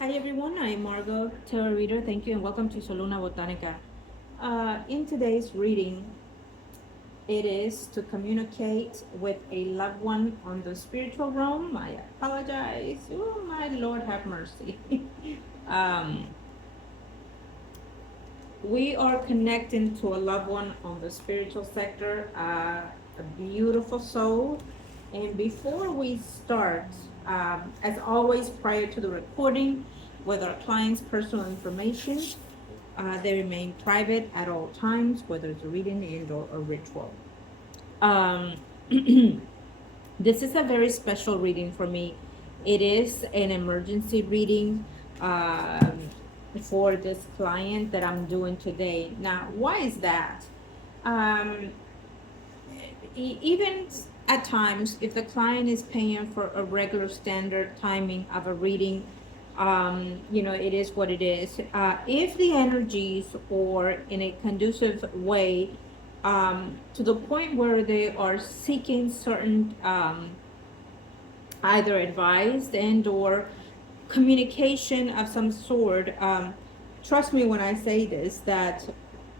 Hi everyone, I'm Margot, tarot reader. Thank you and welcome to Soluna Botanica. In today's reading, it is to communicate with a loved one on the spiritual realm. I apologize. Oh, my Lord, have mercy. um, we are connecting to a loved one on the spiritual sector, a beautiful soul. And before we start, as always, prior to the recording, with our clients' personal information, they remain private at all times, whether it's a reading, and/or a ritual. Um, this is a very special reading for me. It is an emergency reading for this client that I'm doing today. Now, why is that? Um, Even at times, if the client is paying for a regular standard timing of a reading, it is what it is. If the energies or in a conducive way, to the point where they are seeking certain either advice and or communication of some sort, trust me when I say this, that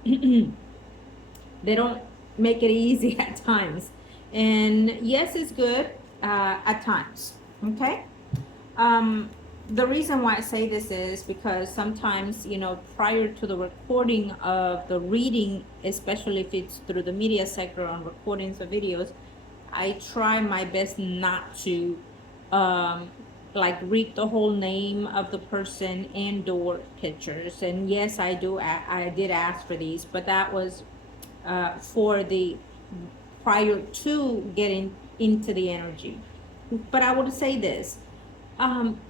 they don't make it easy at times. And yes, it's good at times. Okay. Um, the reason why I say this is because sometimes, prior to the recording of the reading, especially if it's through the media sector on recordings of videos, I try my best not to um, like read the whole name of the person and or pictures. And yes, I did ask for these, but that was for the prior to getting into the energy. But I would say this, um,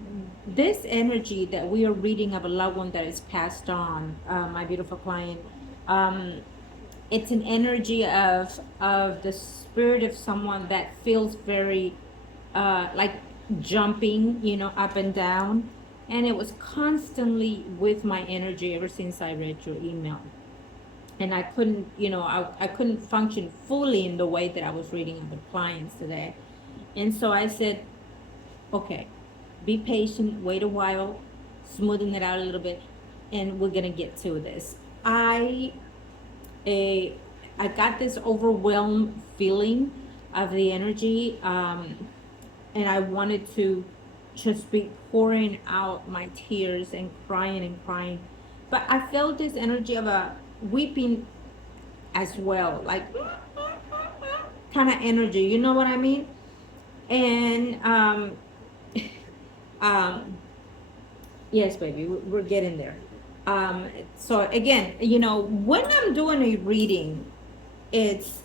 this energy that we are reading of a loved one that is passed on, my beautiful client, um, it's an energy of the spirit of someone that feels very like jumping, up and down. And it was constantly with my energy ever since I read your email. And I couldn't, I couldn't function fully in the way that I was reading other clients today. And so I said, okay, be patient, wait a while, smoothing it out a little bit, and we're gonna get to this. I I got this overwhelmed feeling of the energy, and I wanted to just be pouring out my tears and crying and crying. But I felt this energy of a weeping as well, like kind of energy, you know what I mean? And um, yes, baby, we're getting there. So again, when I'm doing a reading, it's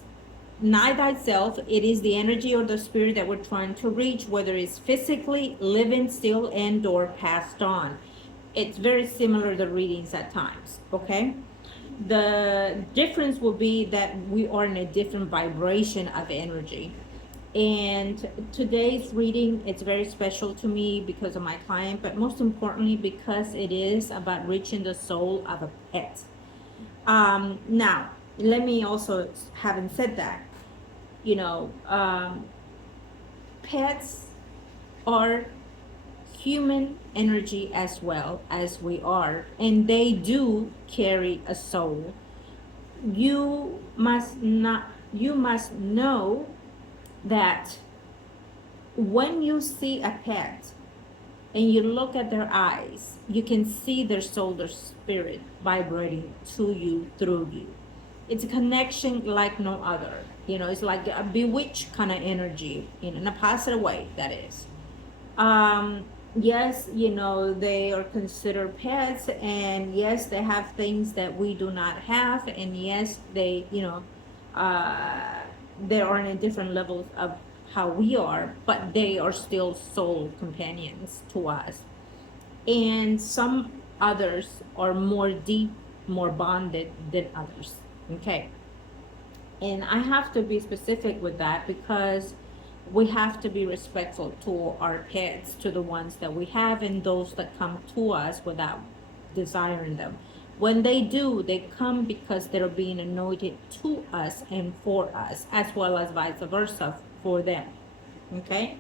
not thyself. It is the energy or the spirit that we're trying to reach, whether it's physically living still and or passed on. It's very similar to readings at times. Okay. The difference will be that we are in a different vibration of energy. And today's reading, it's very special to me because of my client, but most importantly because it is about reaching the soul of a pet. Now, let me also, having said that, you know, um, pets are human energy as well as we are, and they do carry a soul. You must know that when you see a pet and you look at their eyes, you can see their soul, their spirit vibrating to you, through you. It's a connection like no other. It's like a bewitched kind of energy, in a positive way, that is. Yes, they are considered pets, and yes, they have things that we do not have, and yes, uh, they are in different levels of how we are, but they are still soul companions to us. And some others are more deep, more bonded than others. Okay. And I have to be specific with that because we have to be respectful to our pets, to the ones that we have, and those that come to us without desiring them. When they do, they come because they're being anointed to us and for us, as well as vice versa for them. Okay?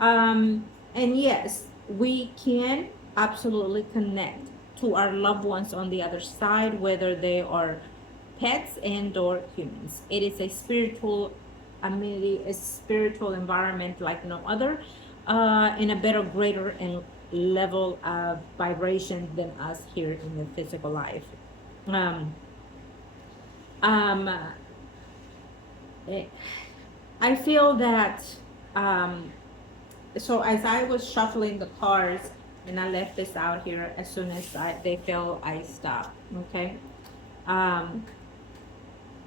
And yes, we can absolutely connect to our loved ones on the other side, whether they are pets and or humans. It is a spiritual amenity, a spiritual environment like no other, in a better, greater, and level of vibration than us here in the physical life. Um, um, it, I feel that, um, so as I was shuffling the cards, and I left this out here, as soon as they fell, I stopped. Okay. Um,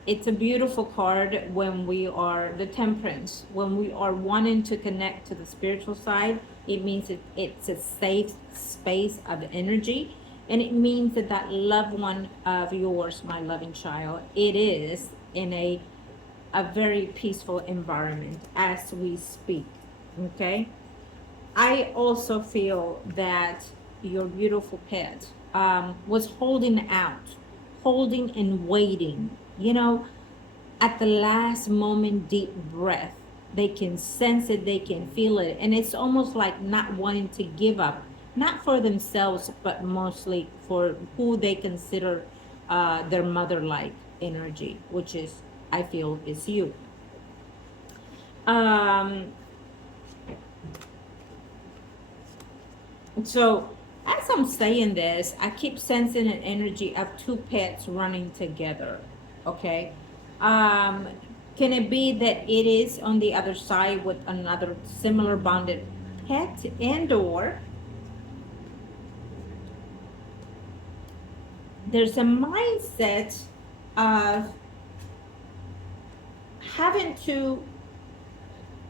it's a beautiful card when we are the temperance, when we are wanting to connect to the spiritual side. It means it's a safe space of energy, and it means that that loved one of yours, my loving child, it is in a very peaceful environment as we speak. Okay. I also feel that your beautiful pet, was holding out, holding and waiting, at the last moment, deep breath. They can sense it, they can feel it. And it's almost like not wanting to give up, not for themselves, but mostly for who they consider their mother like energy, which is, I feel, is you. Um, So, as I'm saying this, I keep sensing an energy of two pets running together. Okay. Um, can it be that it is on the other side with another similar bonded pet, and or there's a mindset of having to,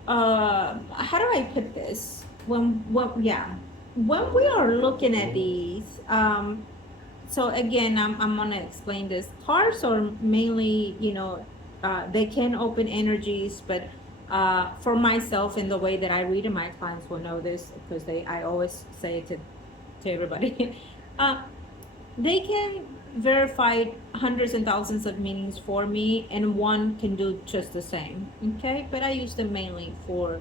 how do I put this? Yeah, when we are looking at these, so again, I'm gonna explain this. Cards are mainly, they can open energies, but for myself, in the way that I read, and my clients will know this because I always say it to everybody. uh, they can verify hundreds and thousands of meanings for me, and one can do just the same. Okay, but I use them mainly for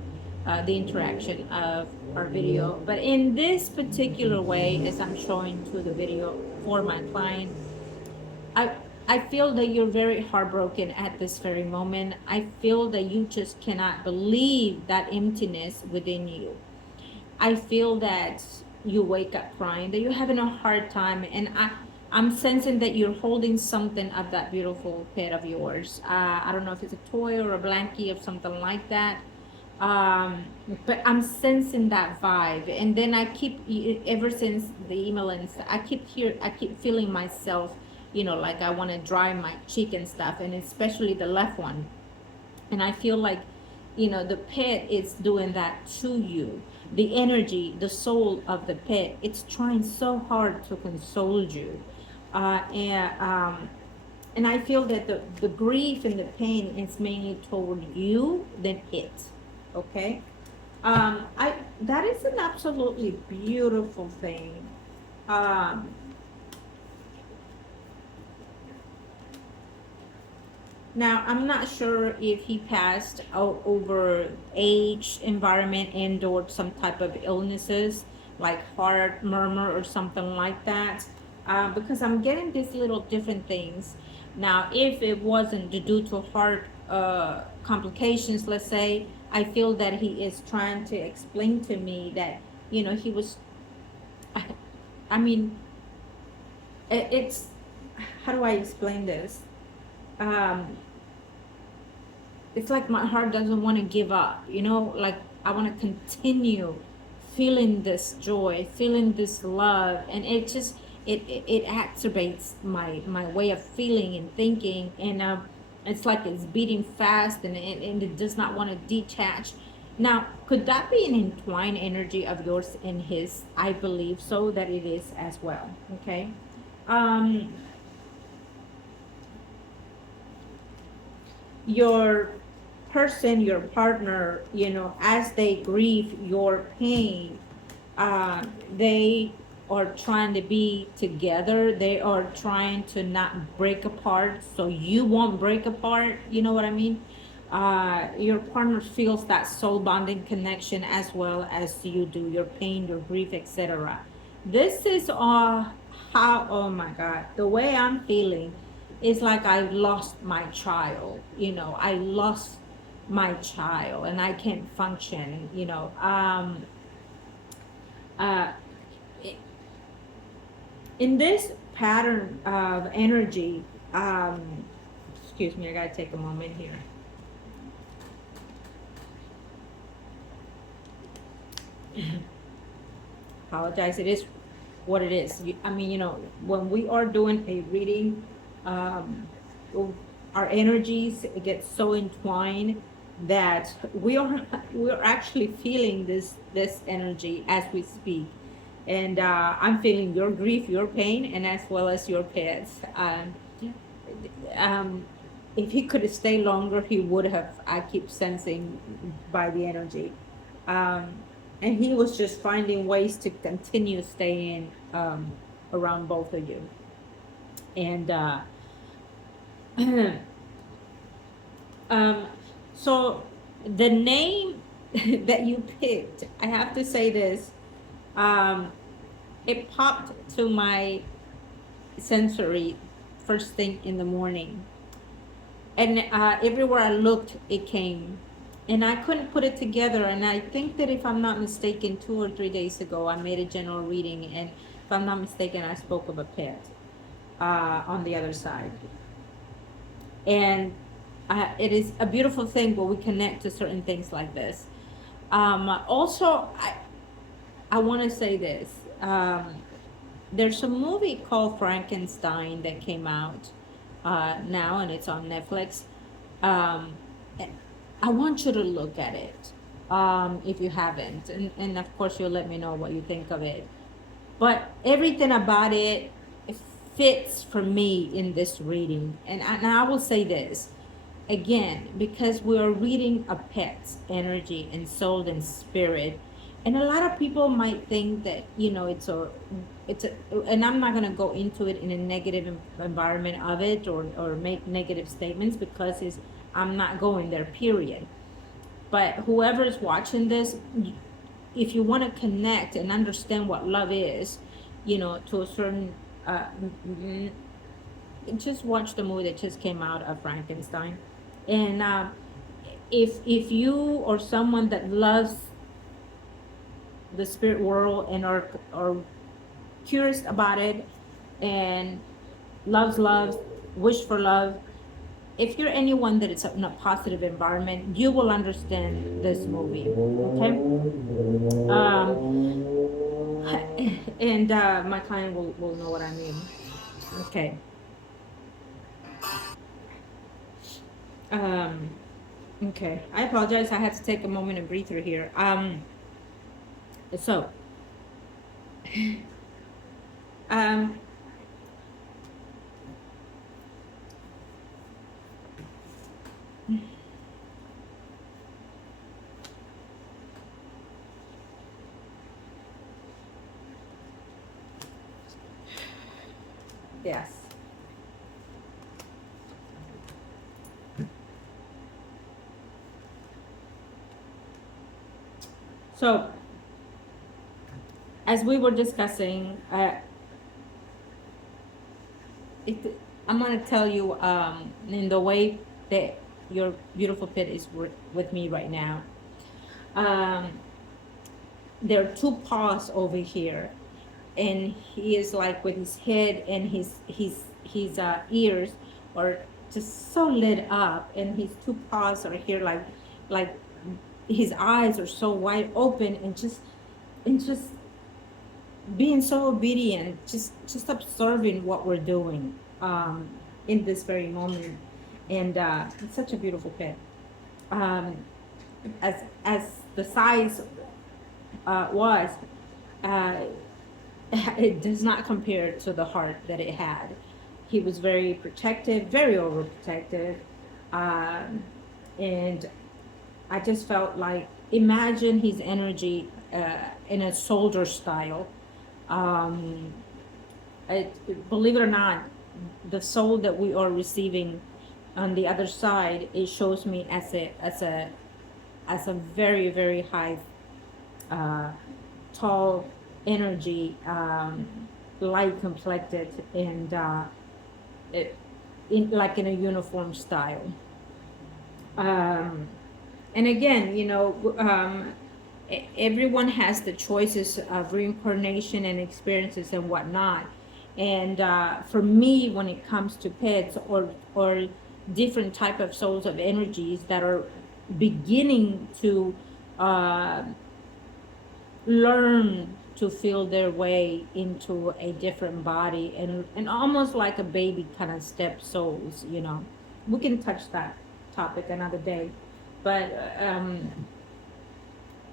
the interaction of our video. But in this particular way, as I'm showing to the video for my client, I I feel that you're very heartbroken at this very moment. I feel that you just cannot believe that emptiness within you. I feel that you wake up crying, that you're having a hard time, and I'm sensing that you're holding something of that beautiful pet of yours. I don't know if it's a toy or a blankie or something like that. Um, but I'm sensing that vibe, and then I keep, ever since the email, and I keep feeling myself, like I want to dry my cheek and stuff, and especially the left one. And I feel like, the pet is doing that to you. The energy, the soul of the pet, it's trying so hard to console you. And I feel that the grief and the pain is mainly toward you than it. Okay. I That is an absolutely beautiful thing. Um, Now, I'm not sure if he passed over age, environment, and or some type of illnesses like heart murmur or something like that, because I'm getting these little different things. Now, if it wasn't due to heart complications, let's say, I feel that he is trying to explain to me that, he was, I mean, it's, how do I explain this? Um, it's like my heart doesn't want to give up, like I want to continue feeling this joy, feeling this love, and it just, it exacerbates my way of feeling and thinking, and it's like it's beating fast, and it does not want to detach. Now, could that be an entwined energy of yours and his? I believe so, that it is as well. Okay. um your person, your partner, as they grieve your pain, they are trying to be together. They are trying to not break apart so you won't break apart. You know what I mean? Your partner feels that soul bonding connection as well as you do, your pain, your grief, etc. This is how, oh my God, the way I'm feeling is like I lost my child. I lost my child and I can't function. Uh, in this pattern of energy, excuse me, I gotta take a moment here. Apologize. It is what it is. I mean, when we are doing a reading, um, our energies get so entwined that we're actually feeling this energy as we speak. And I'm feeling your grief, your pain, and as well as your pets. Um, if he could have stayed longer, he would have. I keep sensing by the energy. Um, and he was just finding ways to continue staying around both of you. And um, so the name that you picked, I have to say this, um, it popped to my sensory first thing in the morning. And everywhere I looked, it came. And I couldn't put it together. And I think that if I'm not mistaken, 2 or 3 days ago, I made a general reading. And if I'm not mistaken, I spoke of a pet on the other side. And it is a beautiful thing when we connect to certain things like this. Also, I want to say this. There's a movie called Frankenstein that came out now, and it's on Netflix. Um, I want you to look at it if you haven't. And of course, you'll let me know what you think of it. But everything about it fits for me in this reading. And I will say this again, because we are reading a pet's energy and soul and spirit. And a lot of people might think that, and I'm not going to go into it in a negative environment of it, or make negative statements, because I'm not going there, period. But whoever is watching this, if you want to connect and understand what love is, to a certain, just watch the movie that just came out of Frankenstein. And if you or someone that loves the spirit world and are curious about it, and loves love, wish for love, if you're anyone that is in a positive environment, you will understand this movie. Okay. And my client will know what I mean. Okay. Okay, I apologize. I had to take a moment and breathe through here. So, um, yes. So, as we were discussing, I'm going to tell you in the way that your beautiful pet is with me right now. There are two paws over here, and he is like with his head and his ears are just so lit up, and his two paws are here, like his eyes are so wide open, and just being so obedient, just observing what we're doing in this very moment. And it's such a beautiful pet. um, as the size was, uh, it does not compare to the heart that it had. He was very protective, very overprotective, and I just felt like, imagine his energy in a soldier style. Um, Believe it or not, the soul that we are receiving on the other side, it shows me as a very, very high, tall energy, light complected, and like in a uniform style. Um, and again, everyone has the choices of reincarnation and experiences and whatnot. And for me, when it comes to pets or different type of souls of energies that are beginning to uh, learn to feel their way into a different body, and almost like a baby kind of step souls, we can touch that topic another day. But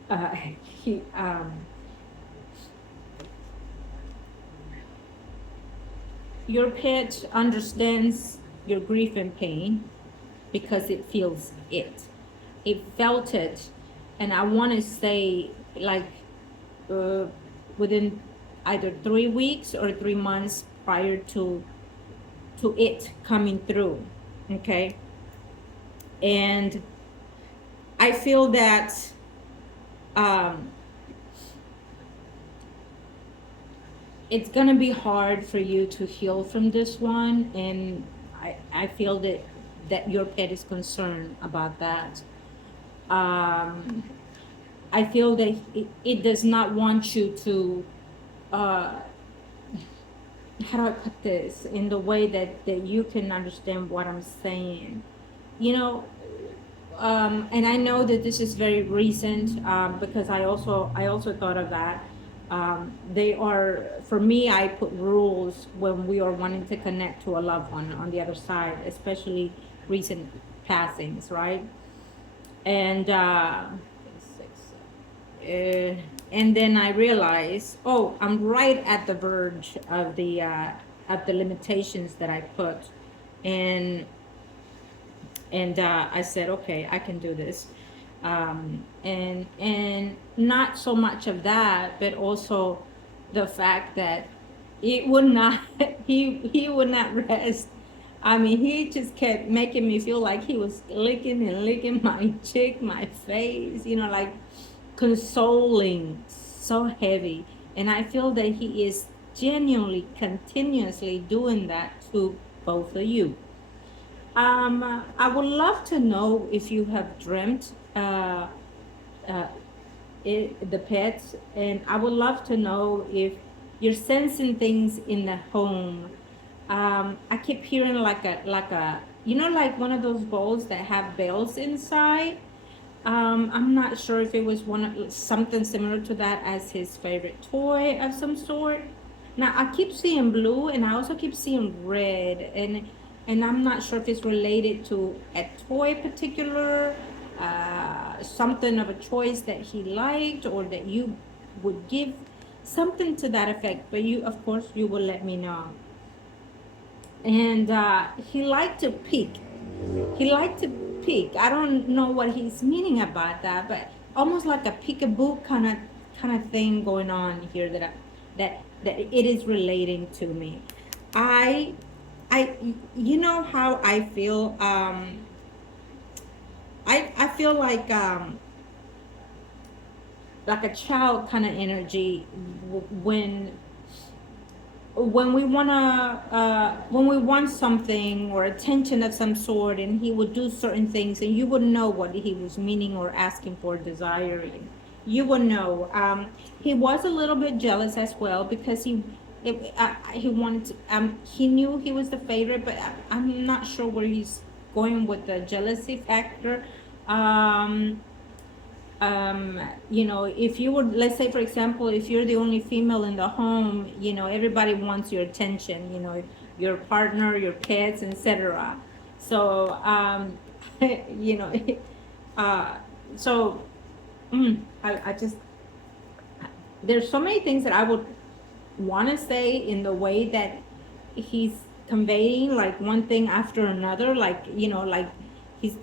uh, he, your pet understands your grief and pain because it feels it. It felt it, and I want to say, like, uh, within either 3 weeks or 3 months prior to it coming through. Okay, and I feel that um, it's gonna be hard for you to heal from this one, and I feel that your pet is concerned about that. um I feel that it does not want you to uh how do I put this in the way that you can understand what I'm saying, you know and I know that this is very recent, because I also thought of that. They are, for me, I put rules when we are wanting to connect to a loved one on the other side, especially recent passings, right? And uh, and then I realized, oh, I'm right at the verge of the limitations that I put, and I said, okay, I can do this. And not so much of that, but also the fact that it would not he would not rest. I mean, he just kept making me feel like he was licking and licking my cheek, my face, like consoling, so heavy. And I feel that he is genuinely, continuously doing that to both of you. I would love to know if you have dreamt uh, the pets, and I would love to know if you're sensing things in the home. I keep hearing like a like one of those bowls that have bells inside. I'm not sure if it was something similar to that as his favorite toy of some sort. Now I keep seeing blue, and I also keep seeing red, and I'm not sure if it's related to a toy particular, something of a choice that he liked or that you would give, something to that effect. But you, of course, you will let me know. And he liked to peek. He liked to peek. I don't know what he's meaning about that, but almost like a peekaboo kind of thing going on here that it is relating to me. I you know how I feel. I feel like a child kind of energy when we when we want something or attention of some sort, and he would do certain things, and you would know what he was meaning or asking for, desiring. You would know. He was a little bit jealous as well because he wanted to, he knew he was the favorite, but I'm not sure where he's going with the jealousy factor. um if you would, let's say, for example, if you're the only female in the home, everybody wants your attention, your partner, your pets, etc. So you know uh so I just, there's so many things that I would want to say in the way that he's conveying, like one thing after another, he's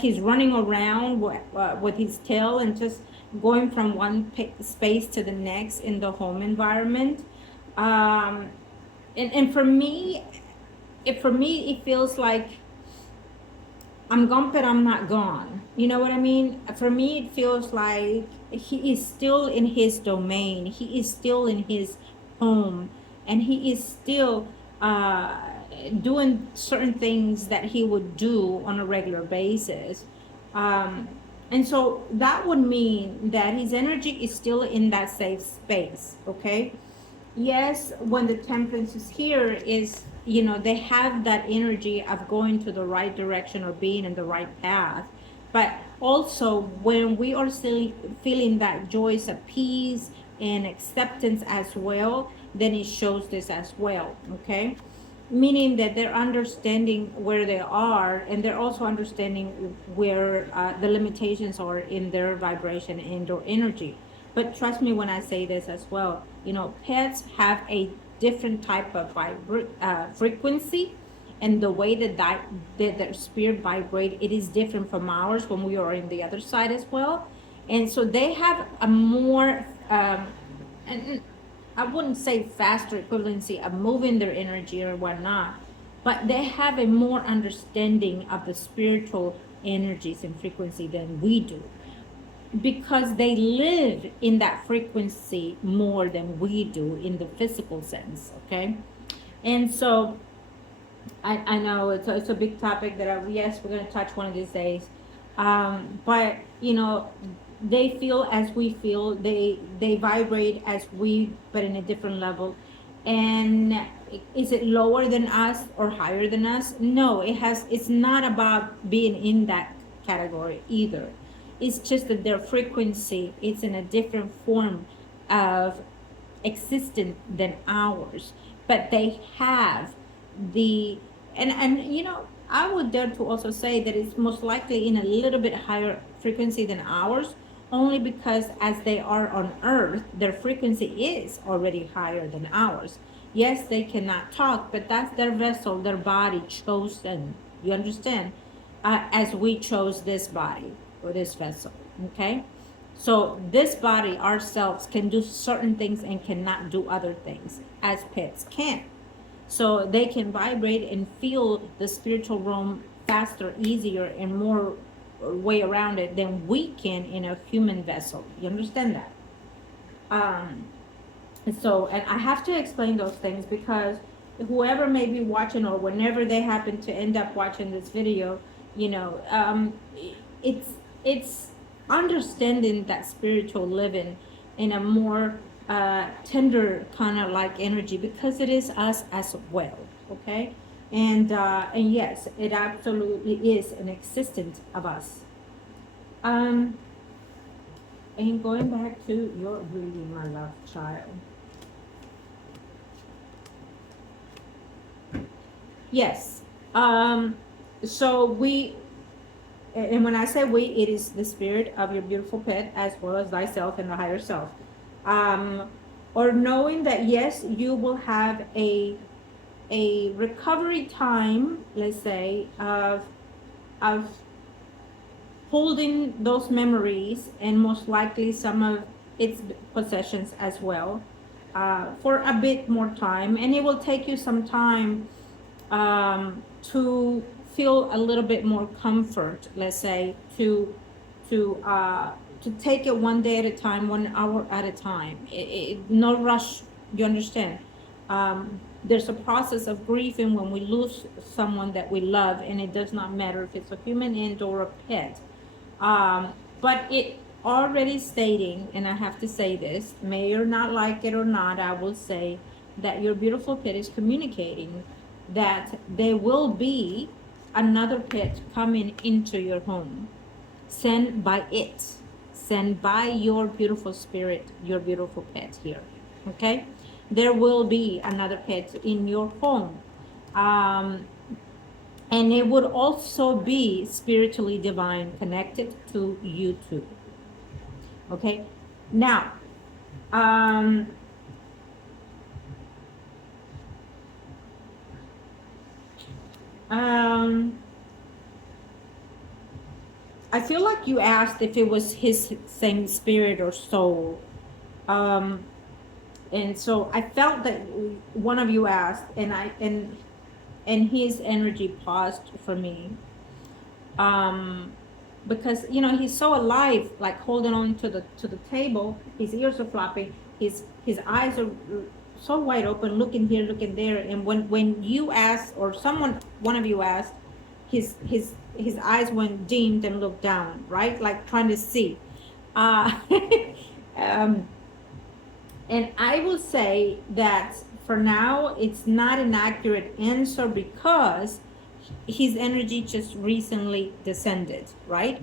he's running around with his tail and just going from one space to the next in the home environment. um and for me, it feels like I'm gone, but I'm not gone. You know what I mean? For me, it feels like he is still in his domain. He is still in his home, and he is still doing certain things that he would do on a regular basis. Um, and so that would mean that his energy is still in that safe space. Okay. Yes, when the temperance is here, is, you know, they have that energy of going to the right direction or being in the right path. But also when we are still feeling that joys of peace and acceptance as well, then it shows this as well. Okay, meaning that they're understanding where they are, and they're also understanding where the limitations are in their vibration and or energy. But trust me when I say this as well, you know, pets have a different type of frequency, and the way that their spirit vibrate, it is different from ours when we are in the other side as well. And so they have a more and I wouldn't say faster equivalency of moving their energy or whatnot, but they have a more understanding of the spiritual energies and frequency than we do, because they live in that frequency more than we do in the physical sense. Okay. And so I know it's a big topic that yes, we're going to touch one of these days. But you know, they feel as we feel, they vibrate as we, but in a different level. And is it lower than us or higher than us? No, it's not about being in that category either. It's just that their frequency is in a different form of existence than ours, but they have the and you know, I would dare to also say that it's most likely in a little bit higher frequency than ours, only because as they are on earth, their frequency is already higher than ours. Yes, they cannot talk, but that's their vessel, their body chosen. You understand? As we chose this body or this vessel. Okay. So this body, ourselves, can do certain things and cannot do other things as pets can. So they can vibrate and feel the spiritual realm faster, easier, and more way around it than we can in a human vessel. You understand that? Um, so, and I have to explain those things because whoever may be watching, or whenever they happen to end up watching this video, you know, it's it's understanding that spiritual living in a more tender kind of like energy, because it is us as well. Okay. And yes, it absolutely is an existence of us. um and going back to your reading, my love child. Yes. So we, and when I say we, it is the spirit of your beautiful pet as well as thyself and the higher self. Um, or knowing that yes, you will have a recovery time, let's say, of holding those memories and most likely some of its possessions as well, for a bit more time, and it will take you some time to feel a little bit more comfort, let's say, to take it one day at a time, 1 hour at a time. No rush. You understand? There's a process of grieving when we lose someone that we love, and it does not matter if it's a human and or a pet. But it already stating, and I have to say this, may you not like it or not, I will say that your beautiful pet is communicating that there will be another pet coming into your home, sent by it, sent by your beautiful spirit, your beautiful pet here. Okay, there will be another pet in your home, and it would also be spiritually divine, connected to you too. Okay, now um um I feel like you asked if it was his same spirit or soul. Um, and so I felt that one of you asked, and his energy paused for me. because he's so alive, like holding on to the table. His ears are flopping. His eyes are so wide open, looking here, looking there. And when you asked, or one of you asked, his eyes went dimmed and looked down, right, like trying to see. uh um and I will say that for now it's not an accurate answer, because his energy just recently descended, right?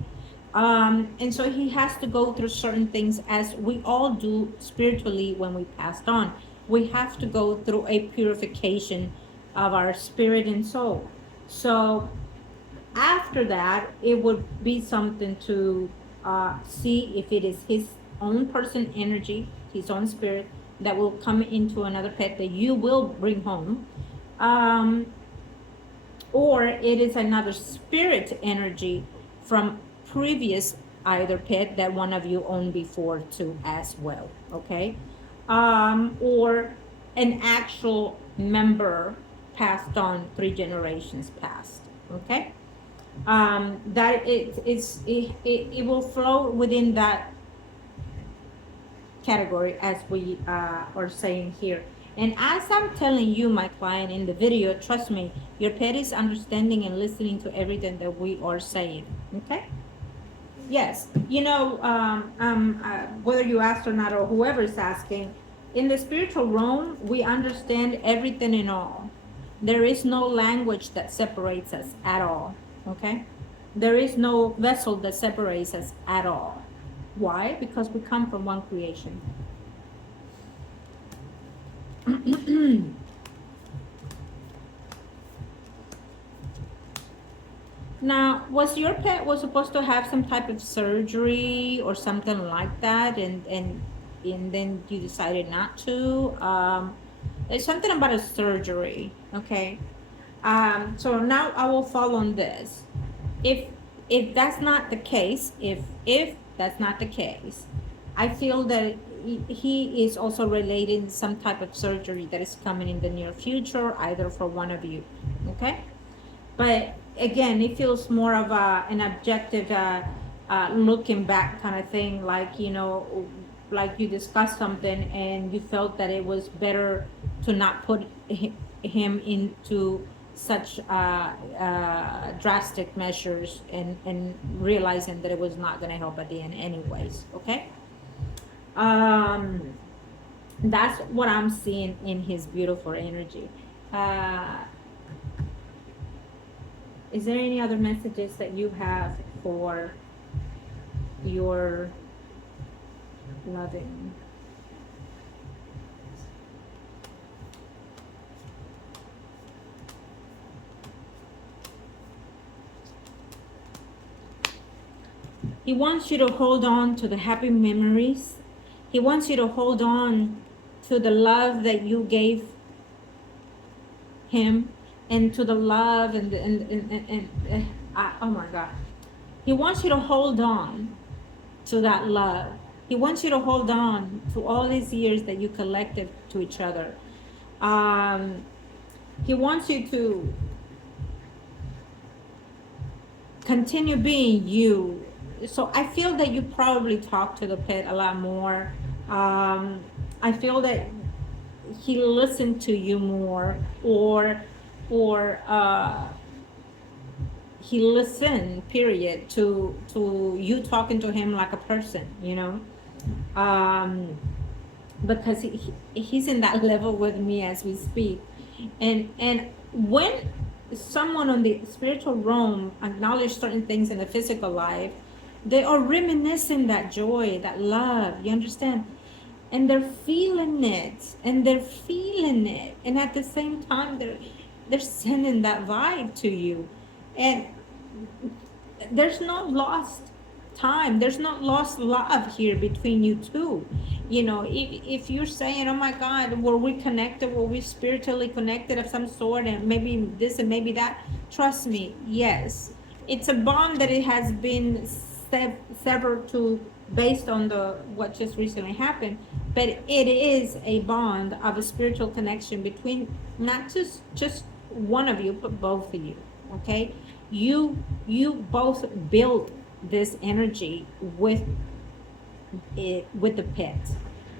And so he has to go through certain things, as we all do spiritually when we passed on. We have to go through a purification of our spirit and soul. So after that, it would be something to see if it is his own person energy, his own spirit, that will come into another pet that you will bring home. Or it is another spirit energy from previous either pet that one of you owned before too as well, okay? Or an actual member passed on 3 generations past, okay? That it will flow within that category, as we are saying here. And as I'm telling you, my client, in the video, trust me, your pet is understanding and listening to everything that we are saying, okay? Yes, whether you asked or not, or whoever is asking, in the spiritual realm, we understand everything and all. There is no language that separates us at all, okay? There is no vessel that separates us at all. Why? Because we come from one creation. Now, was your pet was supposed to have some type of surgery or something like that, and then you decided not to? It's something about a surgery, okay? So now I will follow on this. If that's not the case, if that's not the case, I feel that he is also relating some type of surgery that is coming in the near future, either for one of you, okay? But again, it feels more of an objective looking back kind of thing, like like you discussed something and you felt that it was better to not put him into such drastic measures, and realizing that it was not going to help at the end anyways, okay? That's what I'm seeing in his beautiful energy. Is there any other messages that you have for your loving? He wants you to hold on to the happy memories. He wants you to hold on to the love that you gave him, and to the love and oh my God. He wants you to hold on to that love. He wants you to hold on to all these years that you collected to each other. He wants you to continue being you. So I feel that you probably talk to the pet a lot more. I feel that he listened to you more, or he listened, period, to you talking to him like a person, because he's in that level with me as we speak. And when someone on the spiritual realm acknowledge certain things in the physical life, they are reminiscing that joy, that love, you understand? And they're feeling it, and at the same time they're sending that vibe to you. And there's no lost time, there's no lost love here between you two. If you're saying, oh my God, were we connected, were we spiritually connected of some sort, and maybe this and maybe that, trust me, yes, it's a bond that it has been severed to, based on what just recently happened. But it is a bond of a spiritual connection between not just one of you, but both of you, okay? you both build this energy with it, with the pet,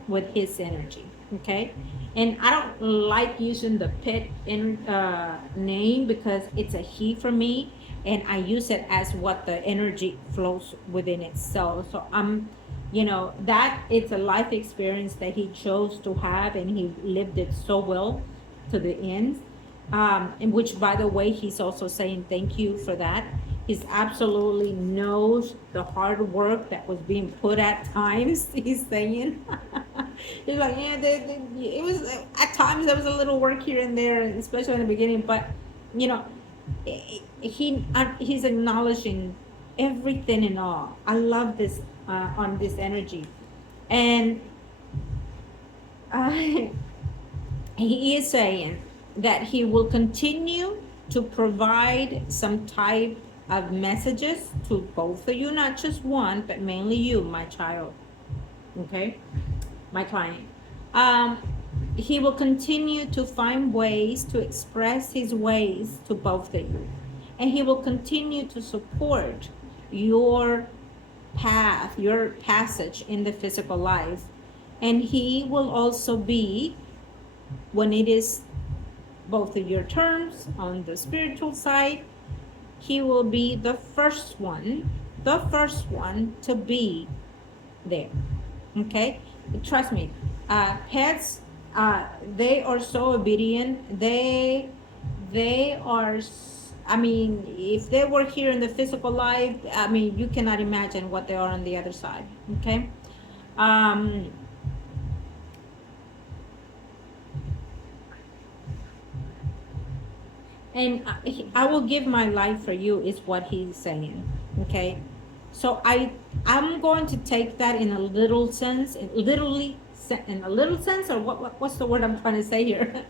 with his energy. Okay, and I don't like using the pet name because it's a he for me, and I use it as what the energy flows within itself. So I'm, you know, that it's a life experience that he chose to have, and he lived it so well to the end. And which, by the way, he's also saying thank you for that. He's absolutely knows the hard work that was being put at times. He's saying, he's like, yeah, it was at times there was a little work here and there, especially in the beginning. But you know, he's acknowledging everything and all. I love this on this energy, and uh, he is saying that he will continue to provide some type of messages to both of you, not just one, but mainly you, my child. Okay, my client. Um, he will continue to find ways to express his ways to both of you, and he will continue to support your path, your passage in the physical life. And he will also be, when it is both of your terms on the spiritual side, he will be the first one to be there. Okay, trust me, pets, they are so obedient. They are, I mean, if they were here in the physical life, I mean, you cannot imagine what they are on the other side. Okay. And I will give my life for you is what he's saying. Okay, so I'm going to take that in a little sense, literally in a little sense, or what's the word I'm trying to say here?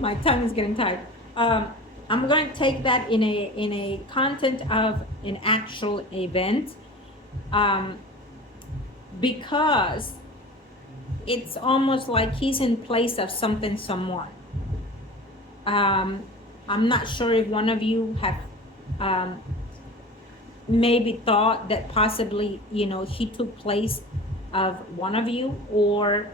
My tongue is getting tired. I'm going to take that in a content of an actual event, because it's almost like he's in place of something, someone. I'm not sure if one of you have maybe thought that possibly, you know, he took place of one of you, or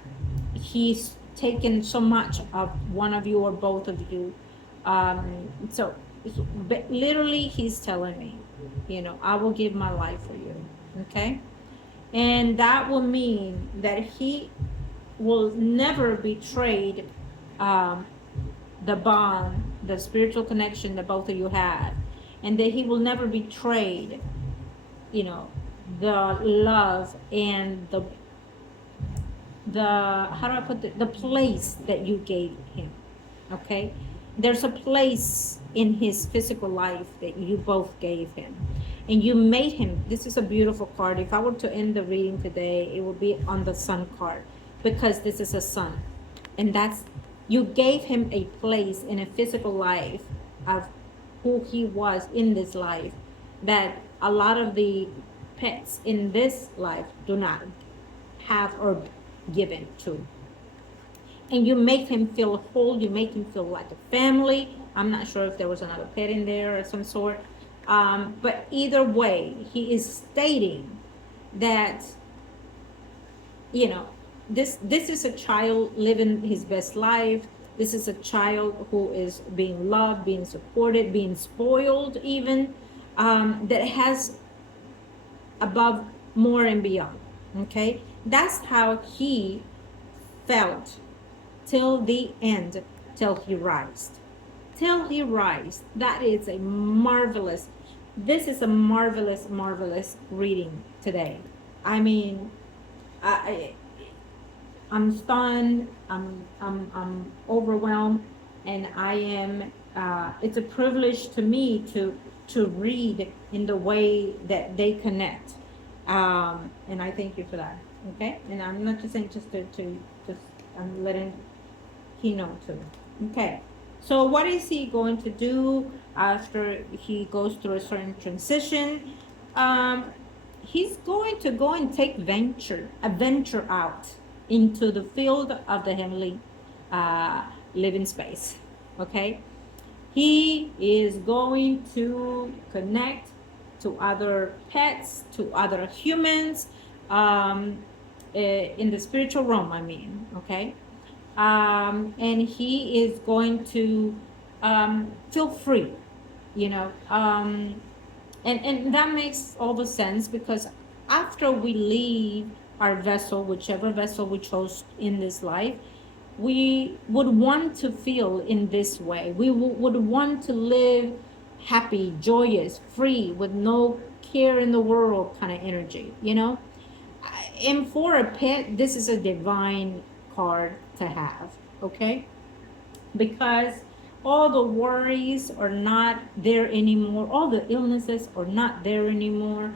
he's taken so much of one of you or both of you. But literally he's telling me, you know, I will give my life for you. Okay. And that will mean that he will never betray the bond, the spiritual connection that both of you have, and that he will never betray, you know, the love and the how do I put the place that you gave him. Okay, there's a place in his physical life that you both gave him, and you made him. This is a beautiful card. If I were to end the reading today, it would be on the sun card, because this is a sun, and that's, you gave him a place in a physical life of who he was in this life that a lot of the pets in this life do not have or given to. And you make him feel whole, you make him feel like a family. I'm not sure if there was another pet in there of some sort. But either way, he is stating that, you know, this is a child living his best life. This is a child who is being loved, being supported, being spoiled even, that has above, more and beyond. Okay, that's how he felt till the end, till he rised. Till he rised. That is a marvelous, this is a marvelous, marvelous reading today. I mean, I'm stunned, I'm overwhelmed, and I am, it's a privilege to me to read in the way that they connect. And I thank you for that. Okay? And I'm not just saying just I'm letting he know too. Okay. So what is he going to do after he goes through a certain transition? He's going to go and take a venture out into the field of the heavenly living space. Okay. He is going to connect to other pets, to other humans, in the spiritual realm, I mean, okay? And he is going to feel free, you know. And that makes all the sense, because after we leave our vessel, whichever vessel we chose in this life, we would want to feel in this way. We would want to live happy, joyous, free, with no care in the world kind of energy, you know? And for a pet, this is a divine card to have, okay? Because all the worries are not there anymore, all the illnesses are not there anymore,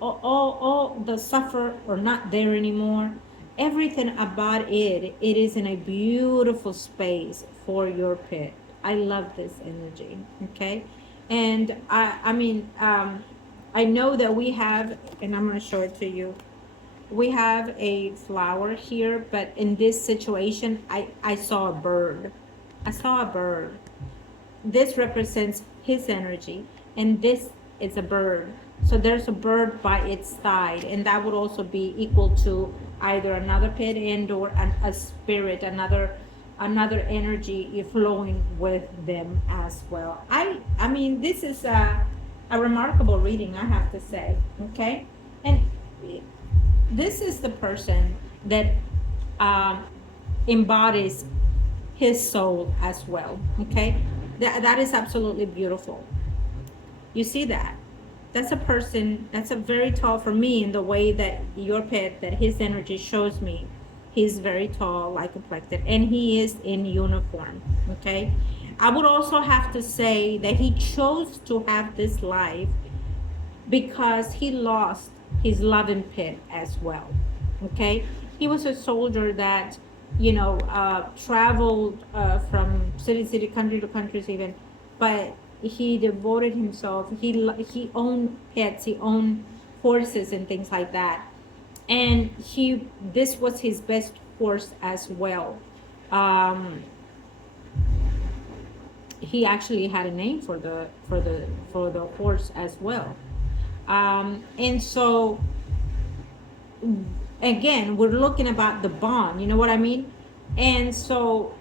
all the suffer are not there anymore. Everything about it is in a beautiful space for your pet. I love this energy, okay? And I mean, I know that we have, and I'm going to show it to you, we have a flower here, but in this situation, I saw a bird. I saw a bird. This represents his energy, and this is a bird. So there's a bird by its side, and that would also be equal to either another pet and or a spirit, another energy flowing with them as well. I mean, this is a remarkable reading, I have to say. Okay, and this is the person that um, embodies his soul as well. Okay, that is absolutely beautiful. You see that? That's a person, that's a very tall, for me, in the way that your pet, that his energy shows me. He's very tall, light complected, and he is in uniform. Okay, I would also have to say that he chose to have this life because he lost his loving pet as well. Okay, he was a soldier that, you know, traveled from city, country to countries even, but he devoted himself. He owned pets, he owned horses and things like that, and he this was his best horse as well. Um, he actually had a name for the horse as well. And so again, we're looking about the bond, you know what I mean? And so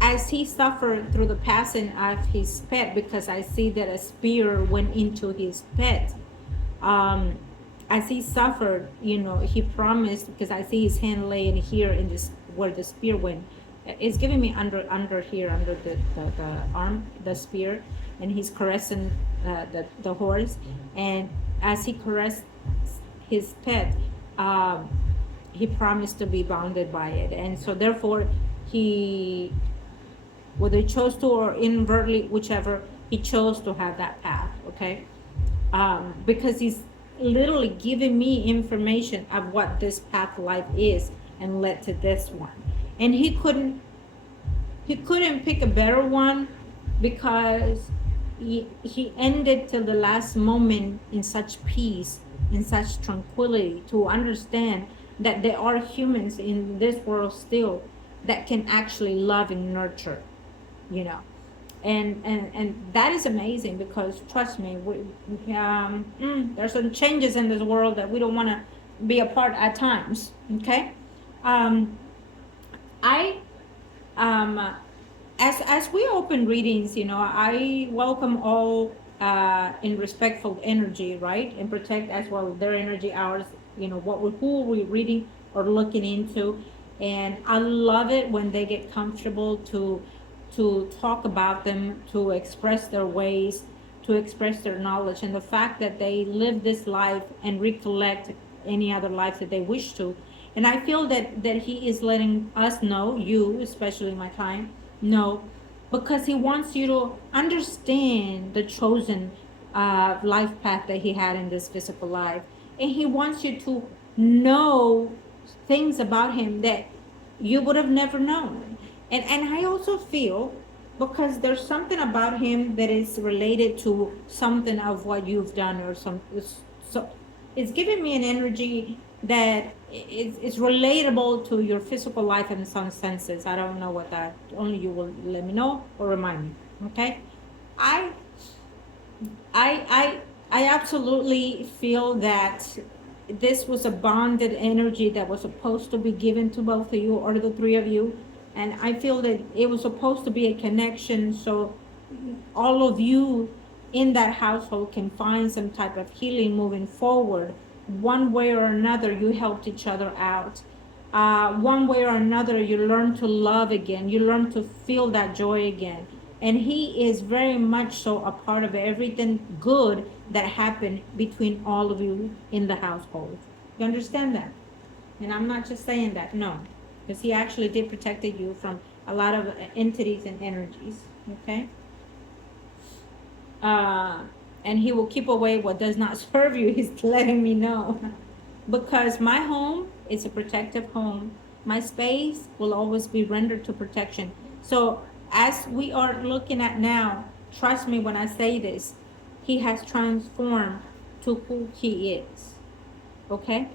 as he suffered through the passing of his pet, because I see that a spear went into his pet, um, as he suffered, you know, he promised, because I see his hand laying here in this where the spear went. It's giving me under here, under the arm, the spear, and he's caressing the horse. And as he caressed his pet, um, he promised to be bounded by it. And so therefore, he, whether he chose to or inadvertently, whichever, he chose to have that path, okay? Because he's literally giving me information of what this path life is and led to this one. And he couldn't pick a better one, because he ended till the last moment in such peace, in such tranquility, to understand that there are humans in this world still that can actually love and nurture, you know. And that is amazing, because trust me, there's some changes in this world that we don't want to be a part at times, okay? I as we open readings, you know, I welcome all in respectful energy, right? And protect as well their energy, ours, you know, who we're reading or looking into. And I love it when they get comfortable to talk about them, to express their ways, to express their knowledge, and the fact that they live this life and recollect any other life that they wish to. And I feel that he is letting us know, you, especially my client, know, because he wants you to understand the chosen life path that he had in this physical life. And he wants you to know things about him that you would have never known. And I also feel, because there's something about him that is related to something of what you've done, or some, so it's giving me an energy that it's relatable to your physical life in some senses. I don't know what that, only you will let me know or remind me. Okay. I I I I absolutely feel that this was a bonded energy that was supposed to be given to both of you or the three of you, and I feel that it was supposed to be a connection so all of you in that household can find some type of healing moving forward. One way or another, you helped each other out. One way or another, you learn to love again. You learn to feel that joy again. And he is very much so a part of everything good that happened between all of you in the household. You understand that? And I'm not just saying that, no, because he actually did protected you from a lot of entities and energies. Okay. uh, and he will keep away what does not serve you. He's letting me know. Because my home is a protective home. My space will always be rendered to protection. So as we are looking at now, trust me when I say this, he has transformed to who he is. Okay?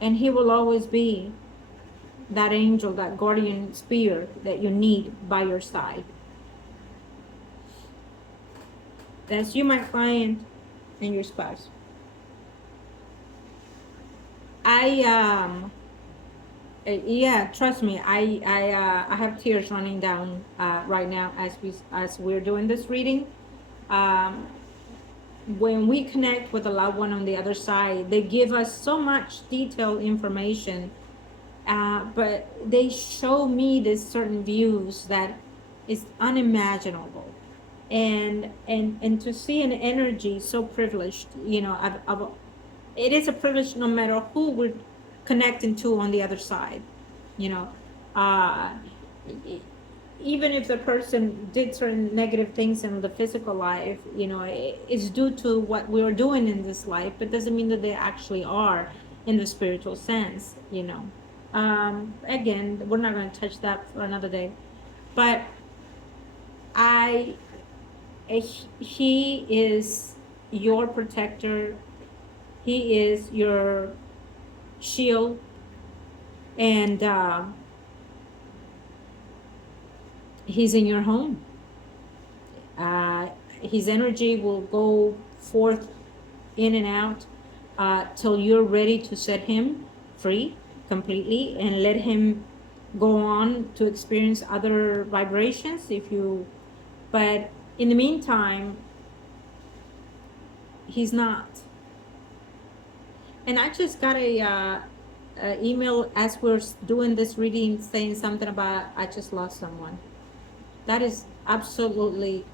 And he will always be that angel, that guardian spirit that you need by your side. That's you, my client, and your spouse. Yeah, trust me, I have tears running down right now as we're doing this reading. Um, when we connect with a loved one on the other side, they give us so much detailed information, but they show me this certain views that is unimaginable. And to see an energy so privileged, it is a privilege no matter who we're connecting to on the other side. you know uh Even if the person did certain negative things in the physical life, it's due to what we're doing in this life, but doesn't mean that they actually are in the spiritual sense. Again, we're not going to touch that for another day. But I he is your protector. He is your shield. And he's in your home. His energy will go forth in and out till you're ready to set him free completely and let him go on to experience other vibrations but in the meantime, he's not. And I just got a email as we're doing this reading saying something about I just lost someone. That is absolutely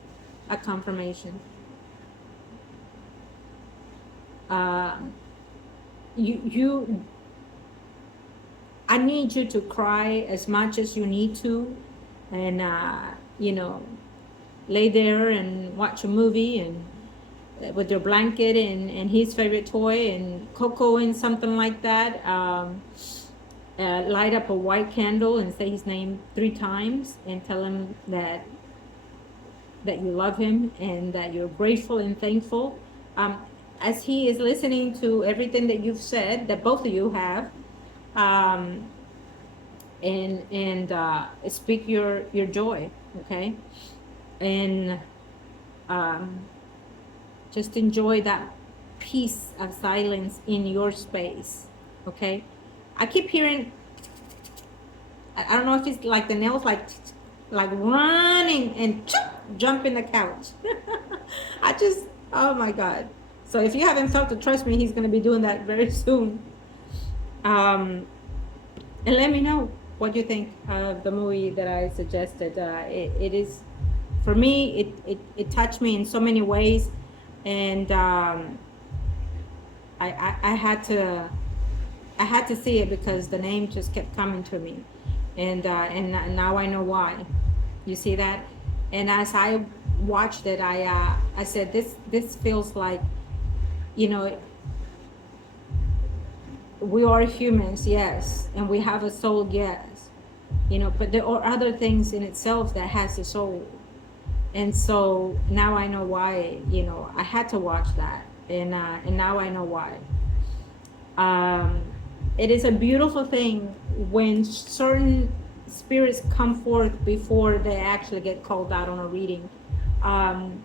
a confirmation. You I need you to cry as much as you need to, and lay there and watch a movie and with your blanket and his favorite toy and cocoa and something like that. Light up a white candle and say his name 3 times and tell him that you love him and that you're grateful and thankful. As he is listening to everything that you've said, that both of you have, and speak your joy, okay? And just enjoy that peace of silence in your space, okay? I keep hearing, I don't know if it's like the nails like running and jumping the couch. Oh my God. So if you haven't felt it, trust me, he's going to be doing that very soon. And let me know what you think of the movie that I suggested. It is, for me, it touched me in so many ways. And I had to see it because the name just kept coming to me, and now I know why. You see that? And as I watched it, I said, this feels like, we are humans, yes, and we have a soul, yes, but there are other things in itself that has a soul. And so now I know why, I had to watch that. and now I know why. Um, it is a beautiful thing when certain spirits come forth before they actually get called out on a reading, um,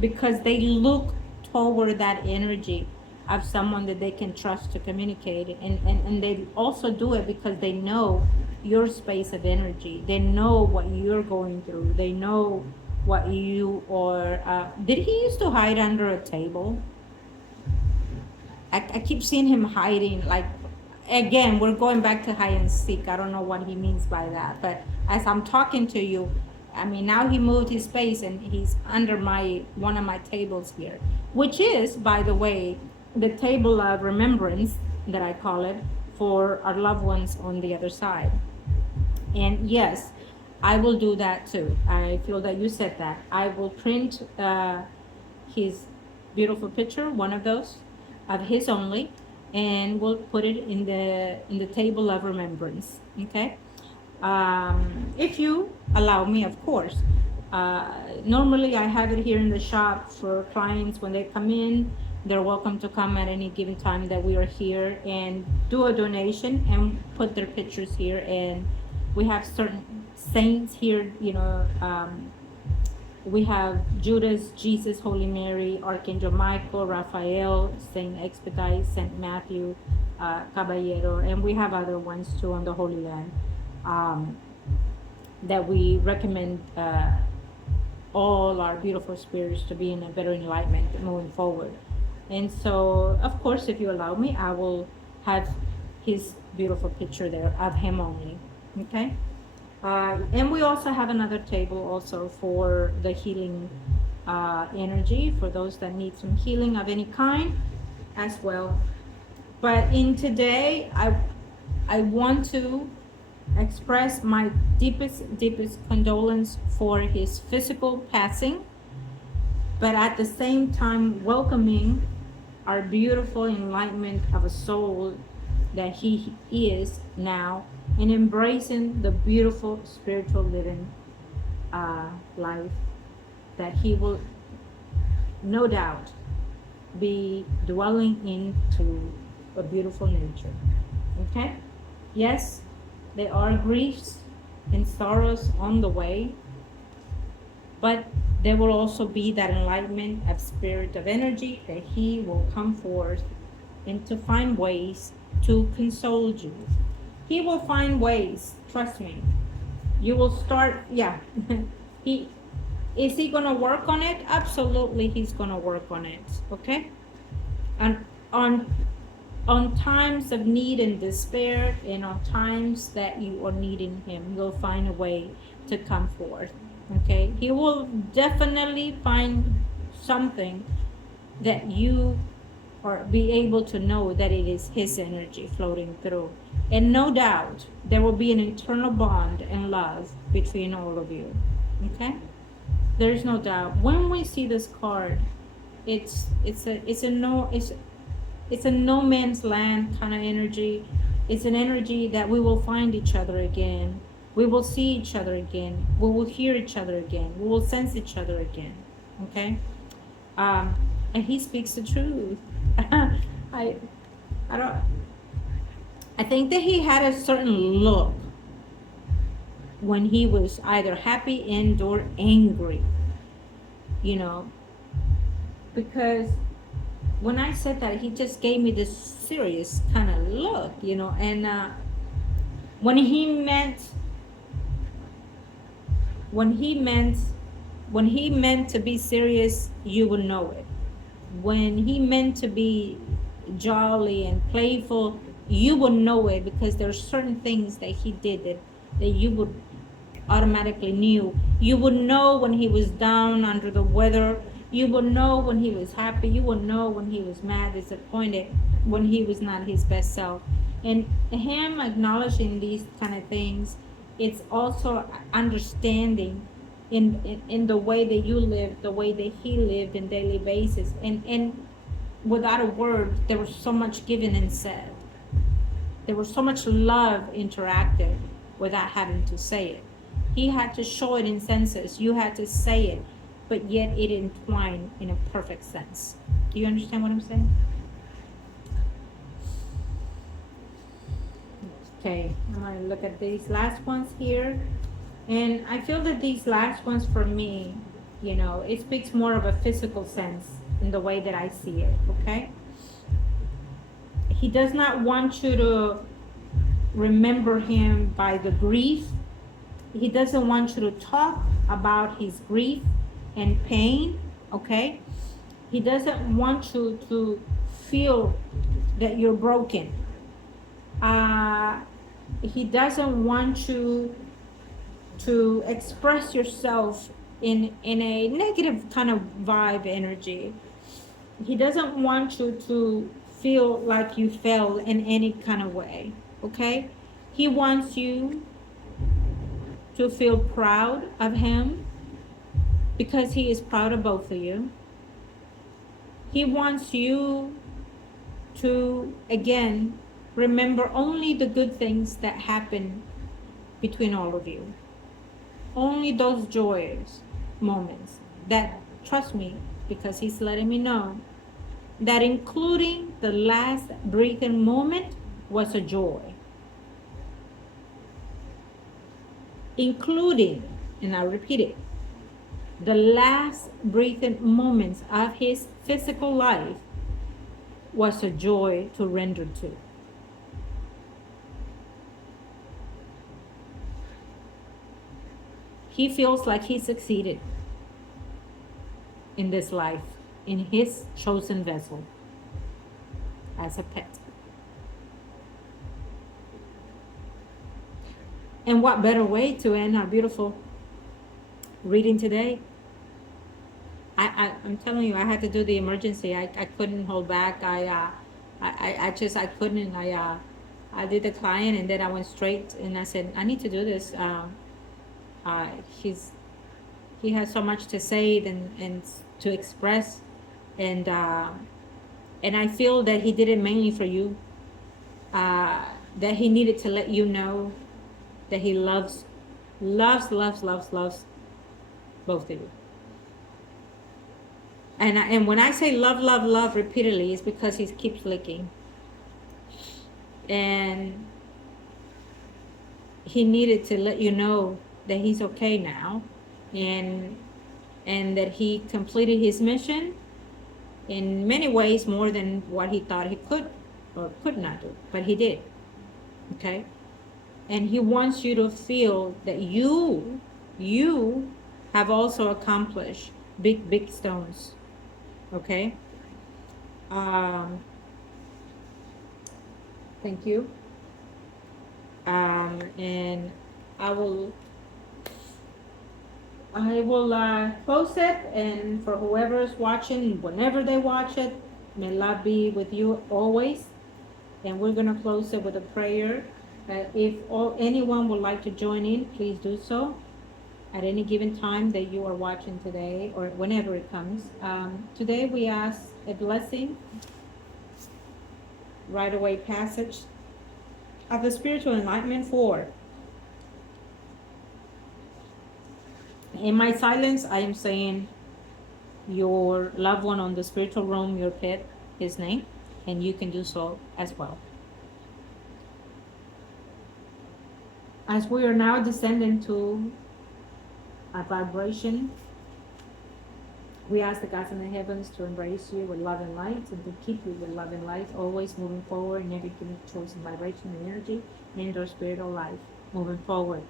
because they look toward that energy of someone that they can trust to communicate, and they also do it because they know your space of energy. They know what you're going through. They know what you are. Did he used to hide under a table? I keep seeing him hiding. Like, again, we're going back to hide and seek. I don't know what he means by that, but as I'm talking to you, I mean, now he moved his space and he's under my one of my tables here, which is, by the way, the table of remembrance that I call it, for our loved ones on the other side. And yes, I will do that too. I feel that you said that. I will print his beautiful picture, one of those, of his only, and we'll put it in the table of remembrance. Okay. If you allow me, of course. Normally, I have it here in the shop for clients when they come in. They're welcome to come at any given time that we are here and do a donation and put their pictures here. And we have certain saints here, we have Judas, Jesus, Holy Mary, Archangel Michael, Raphael, Saint Expedite, Saint Matthew, Caballero, and we have other ones too on the Holy Land, that we recommend all our beautiful spirits to be in a better enlightenment moving forward. And so, of course, if you allow me, I will have his beautiful picture there of him only. Okay. And we also have another table also for the healing energy, for those that need some healing of any kind as well. But in today, I want to express my deepest condolence for his physical passing, but at the same time welcoming our beautiful enlightenment of a soul that he is now, and embracing the beautiful spiritual living life that he will no doubt be dwelling into a beautiful nature. Okay? Yes, there are griefs and sorrows on the way, but there will also be that enlightenment of spirit of energy that he will come forth and to find ways to console you. He will find ways, trust me. You will start, yeah. Is he gonna work on it? Absolutely, he's gonna work on it, okay? And on times of need and despair, and on times that you are needing him, you'll find a way to come forth, okay? He will definitely find something that you or be able to know that it is his energy floating through. And no doubt there will be an eternal bond and love between all of you. Okay? There's no doubt. When we see this card, it's a no man's land kind of energy. It's an energy that we will find each other again. We will see each other again. We will hear each other again. We will sense each other again. Okay? And he speaks the truth. I think that he had a certain look when he was either happy and or angry, because when I said that, he just gave me this serious kind of look, and when he meant to be serious, you would know it. When he meant to be jolly and playful, you would know it, because there are certain things that he did that you would automatically knew. You would know when he was down under the weather. You would know when he was happy. You would know when he was mad, disappointed, when he was not his best self. And him acknowledging these kind of things, it's also understanding in the way that you lived, the way that he lived in daily basis, and without a word, there was so much given and said. There was so much love interacted without having to say it. He had to show it in senses. You had to say it, but yet it entwined in a perfect sense. Do you understand what I'm saying? Okay, I'm going to look at these last ones here. And I feel that these last ones for me, it speaks more of a physical sense in the way that I see it, okay? He does not want you to remember him by the grief. He doesn't want you to talk about his grief and pain, okay? He doesn't want you to feel that you're broken. He doesn't want you to express yourself in a negative kind of vibe energy. He doesn't want you to feel like you fell in any kind of way, okay? He wants you to feel proud of him because he is proud of both of you. He wants you to, again, remember only the good things that happen between all of you. Only those joyous moments that, trust me, because he's letting me know that including the last breathing moment was a joy. Including, and I'll repeat it, the last breathing moments of his physical life was a joy to render to. He feels like he succeeded in this life, in his chosen vessel as a pet. And what better way to end our beautiful reading today? I'm telling you, I had to do the emergency. I couldn't hold back. I couldn't. I did the client, and then I went straight, and I said, I need to do this. He has so much to say and to express, and I feel that he did it mainly for you. That he needed to let you know that he loves both of you. And when I say love repeatedly, it's because he keeps licking. And he needed to let you know that he's okay now, and that he completed his mission in many ways more than what he thought he could or could not do, but he did. Okay? And he wants you to feel that you have also accomplished big stones. Okay? Thank you. And I will post it, and for whoever is watching, whenever they watch it, may love be with you always. And we're going to close it with a prayer. If anyone would like to join in, please do so at any given time that you are watching today or whenever it comes. Today we ask a blessing, right away passage of the spiritual enlightenment for. In my silence, I am saying your loved one on the spiritual realm, your pet, his name, and you can do so as well. As we are now descending to a vibration, we ask the gods in the heavens to embrace you with love and light, and to keep you with love and light, always moving forward in every given choice and vibration and energy in your spiritual life, moving forward.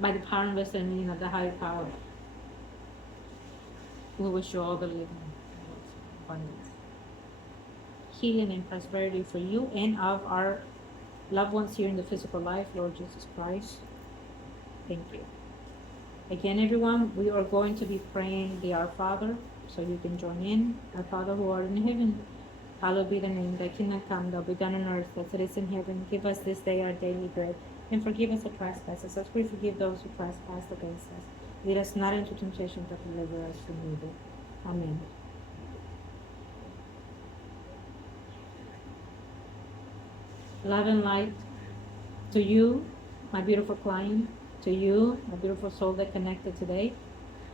By the power and wisdom and meaning of the higher power, we wish you all the living abundance, healing and prosperity for you and of our loved ones here in the physical life, Lord Jesus Christ. Thank you. Again, everyone, we are going to be praying the Our Father, so you can join in. Our Father who art in heaven, hallowed be thy name. Thy kingdom come, thy be done on earth as it is in heaven. Give us this day our daily bread, and forgive us our trespasses, as we forgive those who trespass against us. Lead us not into temptation, but deliver us from evil. Amen. Love and light to you, my beautiful client, to you, my beautiful soul that connected today,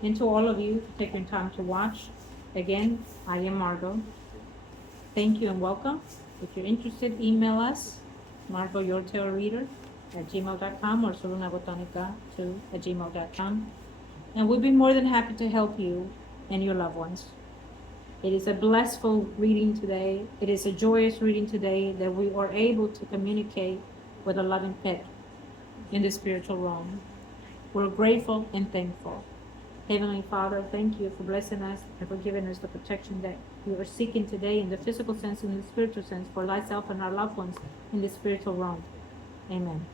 and to all of you for taking time to watch. Again, I am Margot. Thank you and welcome. If you're interested, email us, margourtarotreader@gmail.com or solunabotanica2@gmail.com. And we'd be more than happy to help you and your loved ones. It is a blissful reading today. It is a joyous reading today that we are able to communicate with a loving pet in the spiritual realm. We're grateful and thankful. Heavenly Father, thank you for blessing us and for giving us the protection that we are seeking today in the physical sense and in the spiritual sense for thyself and our loved ones in the spiritual realm. Amen.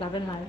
Love and light.